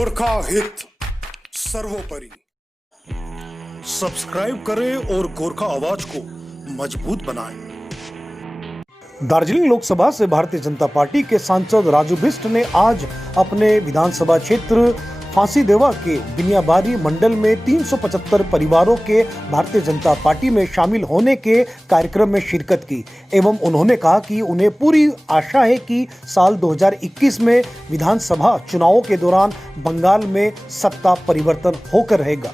गोरखा हित सर्वोपरि। सब्सक्राइब करें और गोरखा आवाज को मजबूत बनाएं। दार्जिलिंग लोकसभा से भारतीय जनता पार्टी के सांसद राजू बिष्ट ने आज अपने विधानसभा क्षेत्र फांसीदेवा के बिनियाबारी मंडल में 375 परिवारों के भारतीय जनता पार्टी में शामिल होने के कार्यक्रम में शिरकत की एवं उन्होंने कहा कि उन्हें पूरी आशा है कि साल 2021 में विधानसभा चुनावों के दौरान बंगाल में सत्ता परिवर्तन होकर रहेगा।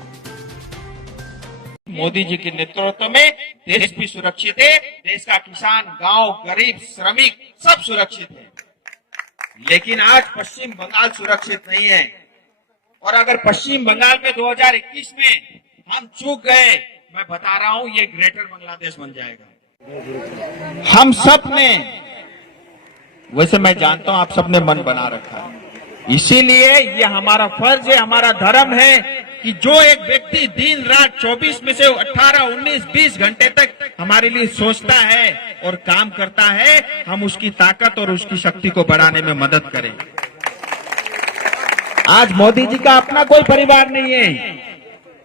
मोदी जी के नेतृत्व में देश भी सुरक्षित है, देश का किसान, गांव, गरीब, श्रमिक सब सुरक्षित है। लेकिन आज पश्चिम बंगाल सुरक्षित नहीं है और अगर पश्चिम बंगाल में 2021 में हम चूक गए, मैं बता रहा हूं ये ग्रेटर बांग्लादेश बन जाएगा। हम सब ने, वैसे मैं जानता हूं आप सबने मन बना रखा है, इसीलिए ये हमारा फर्ज है, हमारा धर्म है कि जो एक व्यक्ति दिन रात 24 में से 18, 19, 20 घंटे तक हमारे लिए सोचता है और काम करता है, हम उसकी ताकत और उसकी शक्ति को बढ़ाने में मदद करें। आज मोदी जी का अपना कोई परिवार नहीं है,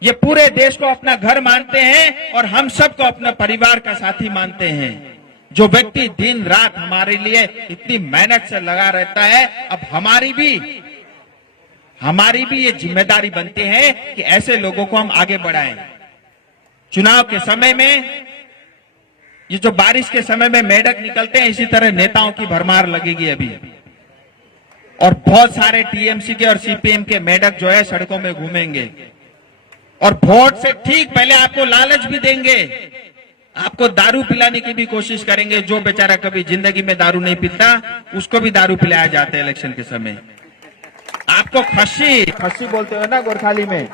ये पूरे देश को अपना घर मानते हैं और हम सबको अपना परिवार का साथी मानते हैं। जो व्यक्ति दिन रात हमारे लिए इतनी मेहनत से लगा रहता है, अब हमारी भी ये जिम्मेदारी बनती है कि ऐसे लोगों को हम आगे बढ़ाएं। चुनाव के समय में, ये जो बारिश के समय में मेढक निकलते हैं, इसी तरह नेताओं की भरमार लगेगी अभी और बहुत सारे टीएमसी के और सीपीएम के मेढक जो है सड़कों में घूमेंगे और वोट से ठीक पहले आपको लालच भी देंगे, आपको दारू पिलाने की भी कोशिश करेंगे। जो बेचारा कभी जिंदगी में दारू नहीं पीता, उसको भी दारू पिलाया जाता है इलेक्शन के समय। आपको खस्सी बोलते हो ना गोरखाली में,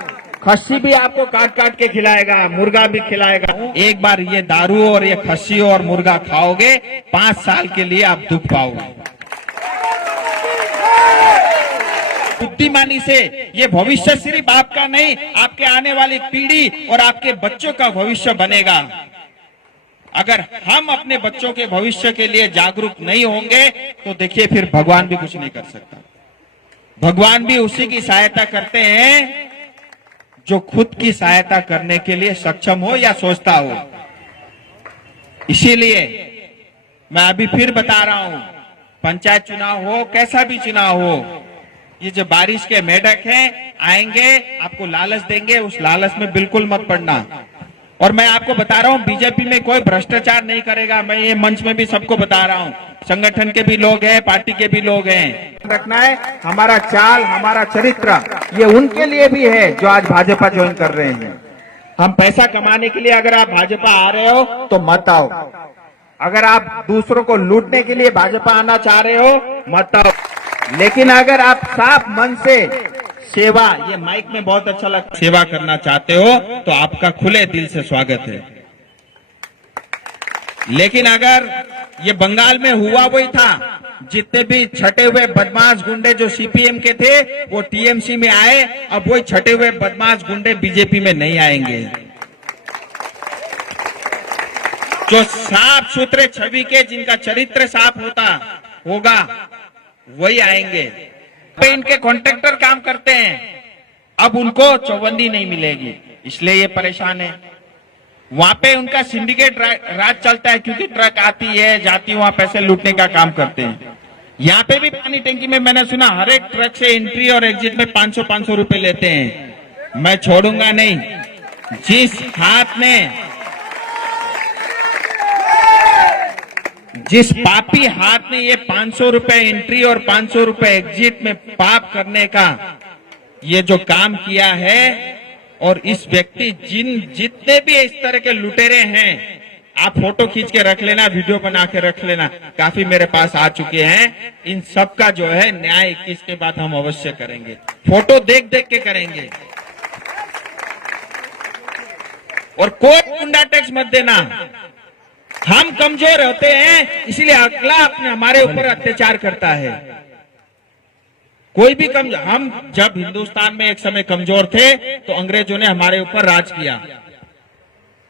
खस्सी भी आपको काट काट के खिलाएगा, मुर्गा भी खिलाएगा। एक बार ये दारू और ये खस्सी और मुर्गा खाओगे, 5 साल के लिए आप दुख पाओगे। बुद्धिमानी से ये भविष्य सिर्फ आपका नहीं, आपके आने वाली पीढ़ी और आपके बच्चों का भविष्य बनेगा। अगर हम अपने बच्चों के भविष्य के लिए जागरूक नहीं होंगे तो देखिए फिर भगवान भी कुछ नहीं कर सकता। भगवान भी उसी की सहायता करते हैं जो खुद की सहायता करने के लिए सक्षम हो या सोचता हो। इसीलिए मैं अभी फिर बता रहा हूं, पंचायत चुनाव हो, कैसा भी चुनाव हो, ये जो बारिश के मेढक हैं आएंगे, आपको लालच देंगे, उस लालच में बिल्कुल मत पड़ना। और मैं आपको बता रहा हूं, बीजेपी में कोई भ्रष्टाचार नहीं करेगा। मैं ये मंच में भी सबको बता रहा हूं, संगठन के भी लोग हैं, पार्टी के भी लोग हैं। रखना है हमारा चाल, हमारा चरित्र, ये उनके लिए भी है जो आज भाजपा ज्वाइन कर रहे हैं। हम पैसा कमाने के लिए अगर आप भाजपा आ रहे हो तो मत आओ। अगर आप दूसरों को लूटने के लिए भाजपा आना चाह रहे हो, मत आओ। लेकिन अगर आप साफ मन से सेवा, ये माइक में बहुत अच्छा लगता है, सेवा करना चाहते हो तो आपका खुले दिल से स्वागत है। लेकिन अगर ये बंगाल में हुआ वही था, जितने भी छटे हुए बदमाश गुंडे जो सीपीएम के थे वो टीएमसी में आए, अब वही छटे हुए बदमाश गुंडे बीजेपी में नहीं आएंगे। जो साफ सुथरे छवि के, जिनका चरित्र साफ होगा वही आएंगे। इनके कॉन्ट्रैक्टर काम करते हैं, अब उनको चौबंदी नहीं मिलेगी, इसलिए ये परेशान है। वहां पे उनका सिंडिकेट राज चलता है, क्योंकि ट्रक आती है जाती है, वहां पैसे लूटने का काम करते हैं। यहाँ पे भी पानी टंकी में मैंने सुना हर एक ट्रक से एंट्री और एग्जिट में 500-500 रुपए लेते हैं। मैं छोड़ूंगा नहीं। जिस पापी हाथ ने ये 500 रुपए एंट्री और 500 रुपए एग्जिट में पाप करने का ये जो काम किया है, और इस व्यक्ति जितने भी इस तरह के लुटेरे हैं, आप फोटो खींच के रख लेना, वीडियो बना के रख लेना, काफी मेरे पास आ चुके हैं। इन सब का जो है न्याय 21 के बाद हम अवश्य करेंगे, फोटो देख देख के करेंगे। और कोई गुंडा टैक्स मत देना। हम कमजोर होते हैं, इसलिए अगला अपने हमारे ऊपर अत्याचार करता है। कोई भी हम जब हिंदुस्तान में एक समय कमजोर थे तो अंग्रेजों ने हमारे ऊपर राज किया,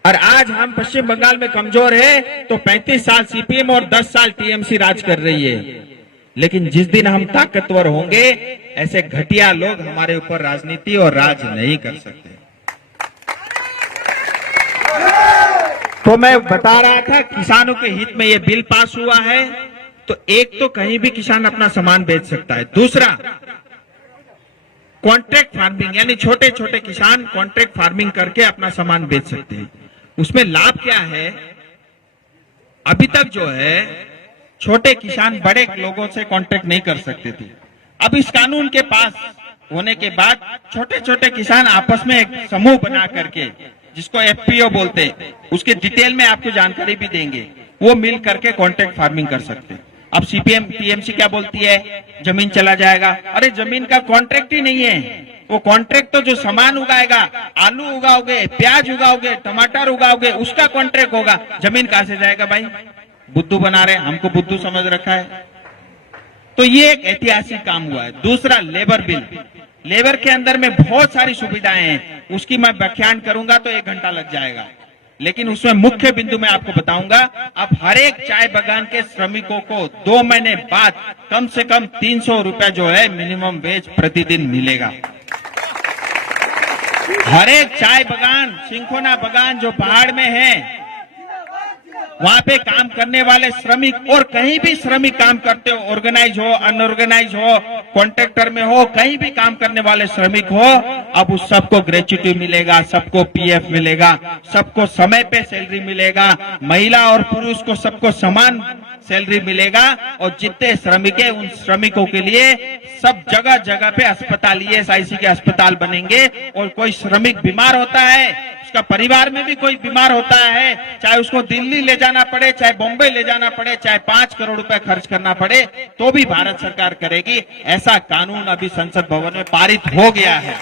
और आज हम पश्चिम बंगाल में कमजोर है तो 35 साल सीपीएम और 10 साल टीएमसी राज कर रही है। लेकिन जिस दिन हम ताकतवर होंगे, ऐसे घटिया लोग हमारे ऊपर राजनीति और राज नहीं कर सकते। तो मैं बता रहा था, किसानों के हित में ये बिल पास हुआ है, तो एक तो कहीं भी किसान अपना सामान बेच सकता है। दूसरा, कॉन्ट्रैक्ट फार्मिंग, यानी छोटे छोटे किसान कॉन्ट्रैक्ट फार्मिंग करके अपना सामान बेच सकते हैं। उसमें लाभ क्या है? अभी तक जो है छोटे किसान बड़े लोगों से कॉन्ट्रैक्ट नहीं कर सकते थे। अब इस कानून के पास होने के बाद छोटे छोटे किसान आपस में एक समूह बना करके, जिसको एफपीओ बोलते हैं, उसके डिटेल में आपको जानकारी भी देंगे, वो मिल करके कॉन्ट्रैक्ट फार्मिंग कर सकते हैं। अब सीपीएम टीएमसी क्या बोलती है? जमीन चला जाएगा। अरे जमीन का कॉन्ट्रैक्ट ही नहीं है। वो कॉन्ट्रैक्ट तो जो सामान उगाएगा, आलू उगाओगे, प्याज उगाओगे, टमाटर उगाओगे, उसका कॉन्ट्रैक्ट होगा। जमीन कहां से जाएगा भाई? बुद्धू बना रहे, हमको बुद्धू समझ रखा है। तो ये एक ऐतिहासिक काम हुआ है। दूसरा, लेबर बिल। लेबर के अंदर में बहुत सारी सुविधाएं हैं, उसकी मैं व्याख्यान करूंगा तो 1 घंटा लग जाएगा, लेकिन उसमें मुख्य बिंदु मैं आपको बताऊंगा। अब हर एक चाय बागान के श्रमिकों को 2 महीने बाद कम से कम 300 रुपया जो है मिनिमम वेज प्रतिदिन मिलेगा। हर एक चाय बागान, सिंखोना बागान जो पहाड़ में है, वहां पे काम करने वाले श्रमिक, और कहीं भी श्रमिक काम करते हो, ऑर्गेनाइज हो, अनऑर्गेनाइज हो, कॉन्ट्रैक्टर में हो, कहीं भी काम करने वाले श्रमिक हो, अब उस सबको ग्रेच्युटी मिलेगा, सबको पीएफ मिलेगा, सबको समय पे सैलरी मिलेगा, महिला और पुरुष को सबको समान सैलरी मिलेगा। और जितने श्रमिक है उन श्रमिकों के लिए सब जगह जगह पे अस्पताल, ईएसआईसी के अस्पताल बनेंगे। और कोई श्रमिक बीमार होता है, उसका परिवार में भी कोई बीमार होता है, चाहे उसको दिल्ली ले जाना पड़े, चाहे बॉम्बे ले जाना पड़े, चाहे 5 करोड़ रुपए खर्च करना पड़े, तो भी भारत सरकार करेगी। ऐसा कानून अभी संसद भवन में पारित हो गया है।